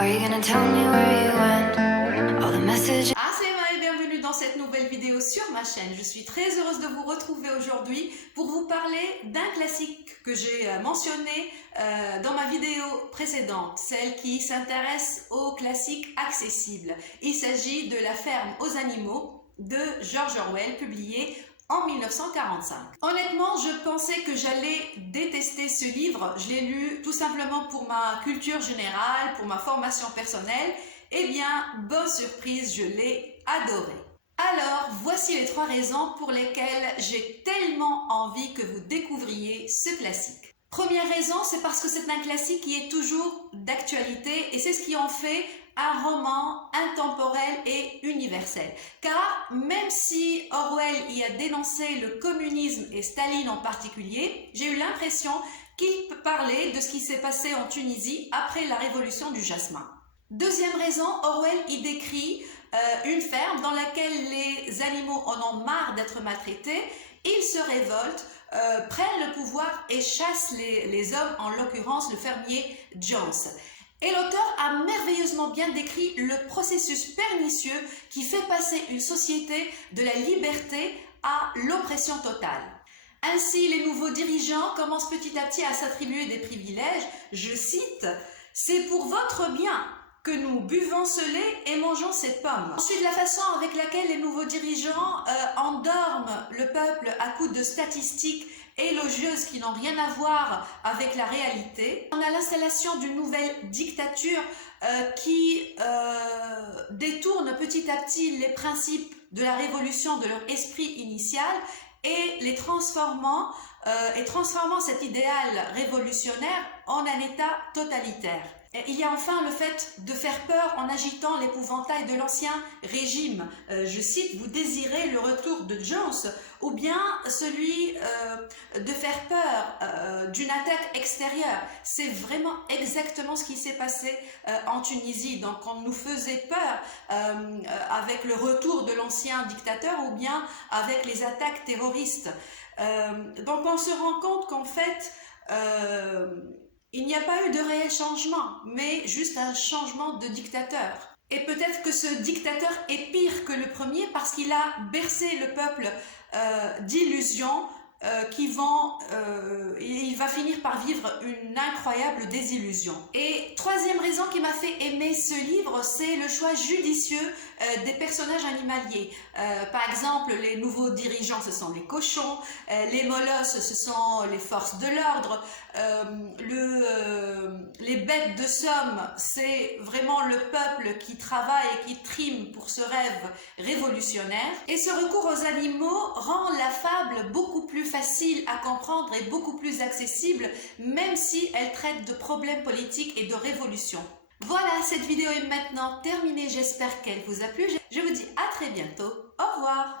Are you gonna tell me where you went? All the messages. Assalamu et bienvenue dans cette nouvelle vidéo sur ma chaîne. Je suis très heureuse de vous retrouver aujourd'hui pour vous parler d'un classique que j'ai mentionné dans ma vidéo précédente, celle qui s'intéresse aux classiques accessibles. Il s'agit de La ferme aux animaux de George Orwell, publié en 1945. Honnêtement, je pensais que j'allais détester ce livre. Je l'ai lu tout simplement pour ma culture générale, pour ma formation personnelle. Eh bien, bonne surprise, je l'ai adoré. Alors, voici les 3 raisons pour lesquelles j'ai tellement envie que vous découvriez ce classique. Première raison, c'est parce que c'est un classique qui est toujours d'actualité et c'est ce qui en fait un roman intemporel et universel. Car même si Orwell y a dénoncé le communisme et Staline en particulier, j'ai eu l'impression qu'il parlait de ce qui s'est passé en Tunisie après la révolution du jasmin. Deuxième raison, Orwell y décrit une ferme dans laquelle les animaux en ont marre d'être maltraités, ils se révoltent, prennent le pouvoir et chassent les hommes, en l'occurrence le fermier Jones. Et l'auteur a merveilleusement bien décrit le processus pernicieux qui fait passer une société de la liberté à l'oppression totale. Ainsi, les nouveaux dirigeants commencent petit à petit à s'attribuer des privilèges. Je cite, « C'est pour votre bien que nous buvons ce lait et mangeons ces pommes. » Ensuite, la façon avec laquelle les nouveaux dirigeants endorment le peuple à coups de statistiques élogieuses qui n'ont rien à voir avec la réalité. On a l'installation d'une nouvelle dictature qui détourne petit à petit les principes de la révolution de leur esprit initial et les transformant cet idéal révolutionnaire en un état totalitaire. Et il y a enfin le fait de faire peur en agitant l'épouvantail de l'ancien régime. Je cite, « Vous désirez le retour de Jones » ou bien celui de faire peur d'une attaque extérieure. C'est vraiment exactement ce qui s'est passé en Tunisie. Donc on nous faisait peur avec le retour de l'ancien dictateur ou bien avec les attaques terroristes. Donc on se rend compte qu'en fait, il n'y a pas eu de réel changement, mais juste un changement de dictateur. Et peut-être que ce dictateur est pire que le premier parce qu'il a bercé le peuple d'illusions et il va finir par vivre une incroyable désillusion. Et troisième raison qui m'a fait aimer ce livre, c'est le choix judicieux des personnages animaliers. Par exemple, les nouveaux dirigeants, ce sont les cochons, les molosses, ce sont les forces de l'ordre, les bêtes de somme, c'est vraiment le peuple qui travaille et qui trime pour ce rêve révolutionnaire. Et ce recours aux animaux rend la fable beaucoup plus facile à comprendre et beaucoup plus accessible, même si elle traite de problèmes politiques et de révolution. Voilà, cette vidéo est maintenant terminée, j'espère qu'elle vous a plu. Je vous dis à très bientôt, au revoir.